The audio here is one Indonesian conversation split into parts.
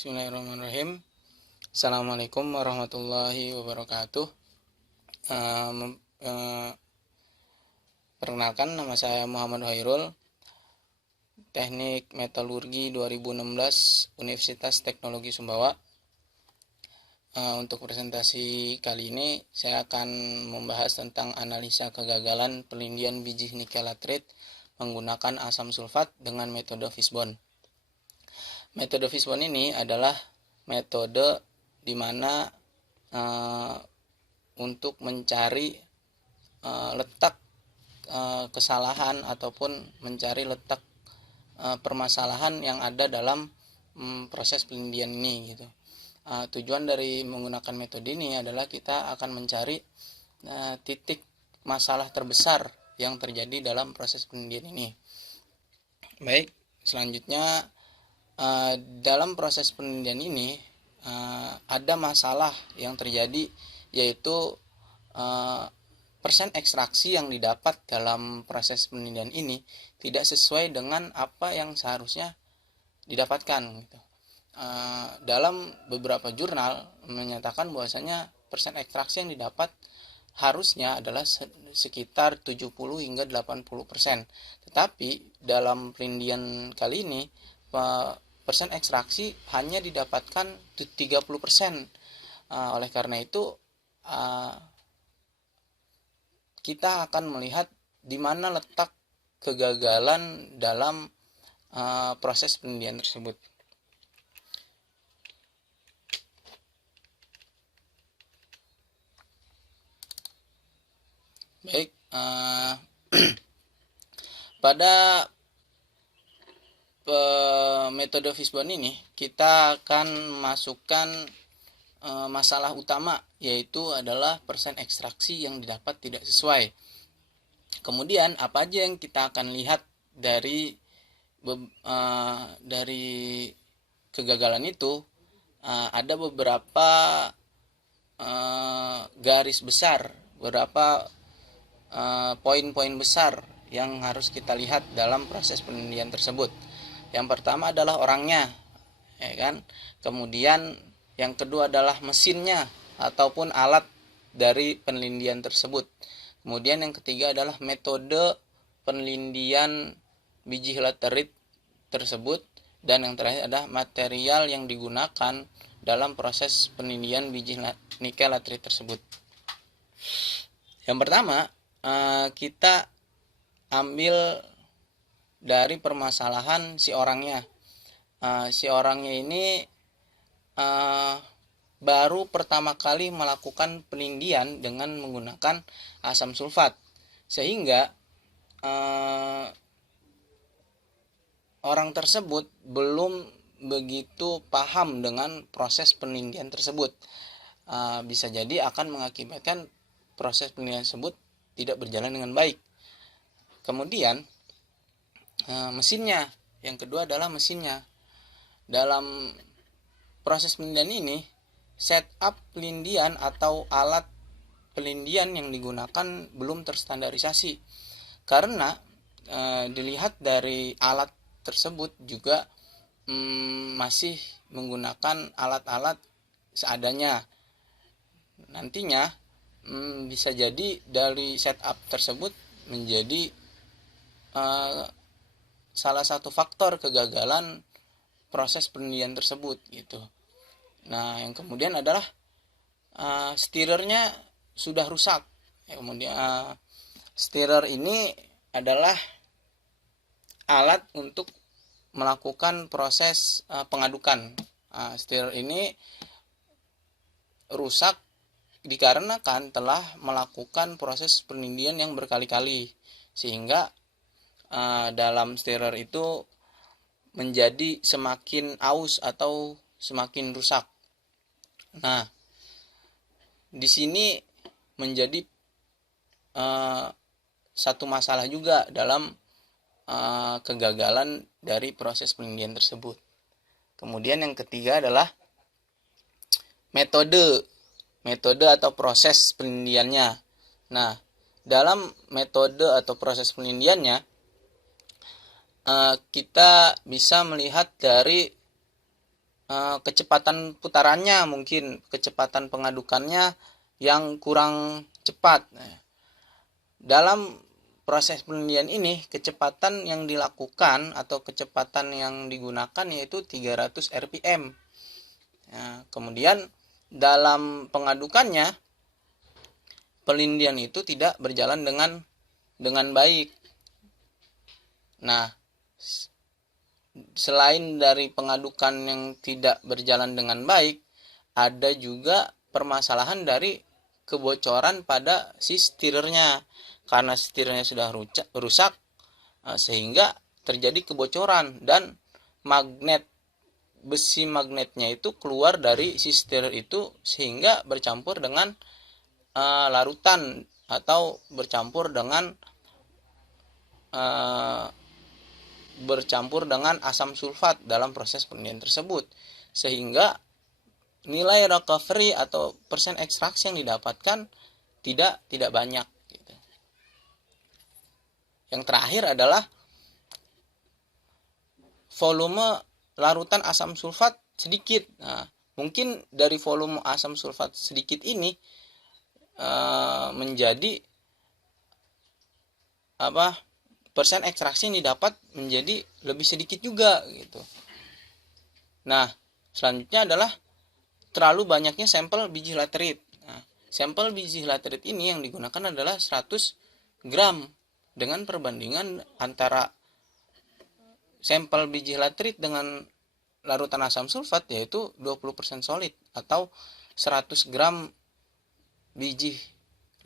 Bismillahirrahmanirrahim. Assalamualaikum warahmatullahi wabarakatuh. Perkenalkan, nama saya Muhammad Hairul, Teknik Metalurgi 2016 Universitas Teknologi Sumbawa. Untuk presentasi kali ini saya akan membahas tentang analisa kegagalan pelindian biji nikel latrate menggunakan asam sulfat dengan metode Fishbone. Metode Fishbone ini adalah metode di mana untuk mencari letak kesalahan ataupun mencari letak permasalahan yang ada dalam proses pelindian ini gitu. Tujuan dari menggunakan metode ini adalah kita akan mencari titik masalah terbesar yang terjadi dalam proses pelindian ini. Baik, selanjutnya dalam proses pelindian ini ada masalah yang terjadi, yaitu persen ekstraksi yang didapat dalam proses pelindian ini tidak sesuai dengan apa yang seharusnya didapatkan gitu. Dalam beberapa jurnal menyatakan bahwasanya persen ekstraksi yang didapat harusnya adalah sekitar 70 hingga 80%. Tetapi dalam pelindian kali ini persen ekstraksi hanya didapatkan 30%. Oleh karena itu kita akan melihat di mana letak kegagalan dalam proses pelindian tersebut. Baik, pada metode Fishbone ini kita akan masukkan masalah utama, yaitu adalah persen ekstraksi yang didapat tidak sesuai. Kemudian apa aja yang kita akan lihat dari kegagalan itu? Ada beberapa garis besar, beberapa poin-poin besar yang harus kita lihat dalam proses pelindian tersebut. Yang pertama adalah orangnya, ya kan? Kemudian yang kedua adalah mesinnya ataupun alat dari pelindian tersebut. Kemudian yang ketiga adalah metode pelindian biji laterit tersebut, dan yang terakhir adalah material yang digunakan dalam proses pelindian biji nikel laterit tersebut. Yang pertama, kita ambil dari permasalahan si orangnya. Si orangnya ini baru pertama kali melakukan pelindian dengan menggunakan asam sulfat, sehingga orang tersebut belum begitu paham dengan proses pelindian tersebut. Bisa jadi akan mengakibatkan proses pelindian tersebut tidak berjalan dengan baik. Kemudian mesinnya, yang kedua adalah mesinnya. Dalam proses pelindian ini, setup pelindian atau alat pelindian yang digunakan belum terstandarisasi, karena dilihat dari alat tersebut juga masih menggunakan alat-alat seadanya. Nantinya bisa jadi dari setup tersebut menjadi salah satu faktor kegagalan proses pelindian tersebut gitu. Nah, yang kemudian adalah stirrernya sudah rusak. Kemudian stirrer ini adalah alat untuk melakukan proses pengadukan. Stirrer ini rusak dikarenakan telah melakukan proses pelindian yang berkali-kali, sehingga dalam stirrer itu menjadi semakin aus atau semakin rusak. Nah, di sini menjadi satu masalah juga dalam kegagalan dari proses pelindian tersebut. Kemudian yang ketiga adalah metode atau proses pelindiannya. Nah, dalam metode atau proses pelindiannya kita bisa melihat dari kecepatan putarannya, mungkin kecepatan pengadukannya yang kurang cepat. Nah, dalam proses penelitian ini, kecepatan yang dilakukan atau kecepatan yang digunakan yaitu 300 rpm. Nah, kemudian dalam pengadukannya, penelitian itu tidak berjalan dengan baik. Nah, selain dari pengadukan yang tidak berjalan dengan baik, ada juga permasalahan dari kebocoran pada si setirnya. Karena setirnya sudah rusak, sehingga terjadi kebocoran dan besi magnetnya itu keluar dari si setir itu, sehingga bercampur dengan larutan atau bercampur dengan asam sulfat dalam proses penelitian tersebut, sehingga nilai recovery atau persen ekstraksi yang didapatkan tidak banyak gitu. Yang terakhir adalah volume larutan asam sulfat sedikit. Nah, mungkin dari volume asam sulfat sedikit ini menjadi persen ekstraksi yang didapat menjadi lebih sedikit juga gitu. Nah, selanjutnya adalah terlalu banyaknya sampel biji laterit. Nah, sampel biji laterit ini yang digunakan adalah 100 gram dengan perbandingan antara sampel biji laterit dengan larutan asam sulfat yaitu 20% solid, atau 100 gram biji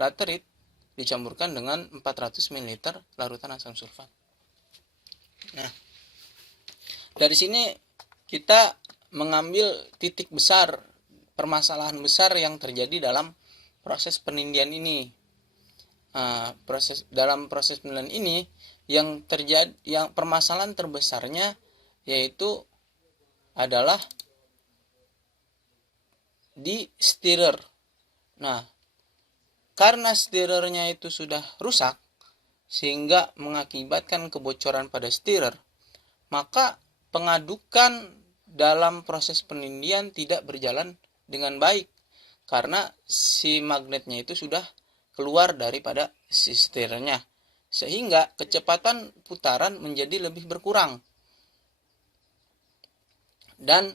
laterit dicampurkan dengan 400 ml larutan asam sulfat. Nah, dari sini kita mengambil titik besar, permasalahan besar yang terjadi dalam proses penelitian ini. Dalam proses penelitian ini yang permasalahan terbesarnya yaitu adalah di stirrer. Nah, karena stirrernya itu sudah rusak sehingga mengakibatkan kebocoran pada stirrer, maka pengadukan dalam proses penelitian tidak berjalan dengan baik karena si magnetnya itu sudah keluar daripada si stirrernya, sehingga kecepatan putaran menjadi lebih berkurang dan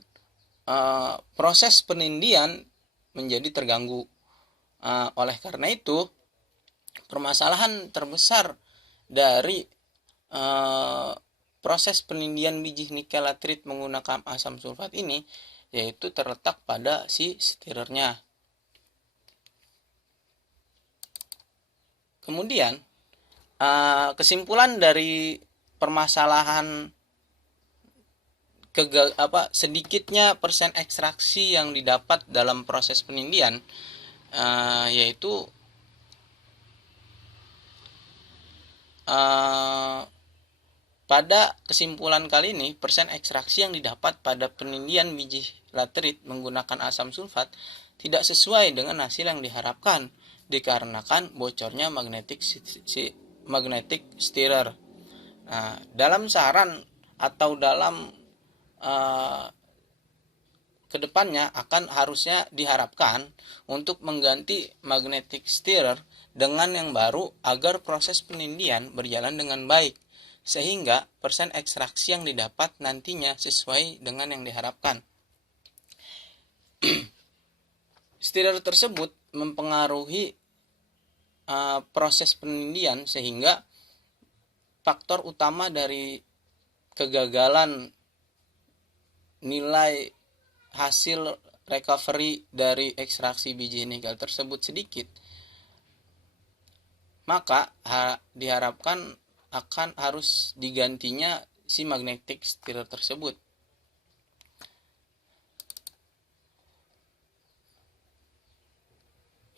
proses penelitian menjadi terganggu. Oleh karena itu, permasalahan terbesar dari proses penelitian biji nikel latrit menggunakan asam sulfat ini yaitu terletak pada si stirrernya. Kemudian kesimpulan dari permasalahan sedikitnya persen ekstraksi yang didapat dalam proses penelitian yaitu pada kesimpulan kali ini, persen ekstraksi yang didapat pada penelitian biji laterit menggunakan asam sulfat tidak sesuai dengan hasil yang diharapkan dikarenakan bocornya magnetic stirrer. Nah, dalam saran atau dalam kedepannya harusnya diharapkan untuk mengganti magnetic stirrer dengan yang baru agar proses penelitian berjalan dengan baik, sehingga persen ekstraksi yang didapat nantinya sesuai dengan yang diharapkan. Stirrer tersebut mempengaruhi proses penelitian, sehingga faktor utama dari kegagalan nilai hasil recovery dari ekstraksi biji nikel tersebut sedikit, maka diharapkan akan harus digantinya si magnetic stirrer tersebut.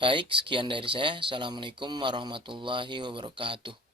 Baik, sekian dari saya. Assalamualaikum warahmatullahi wabarakatuh.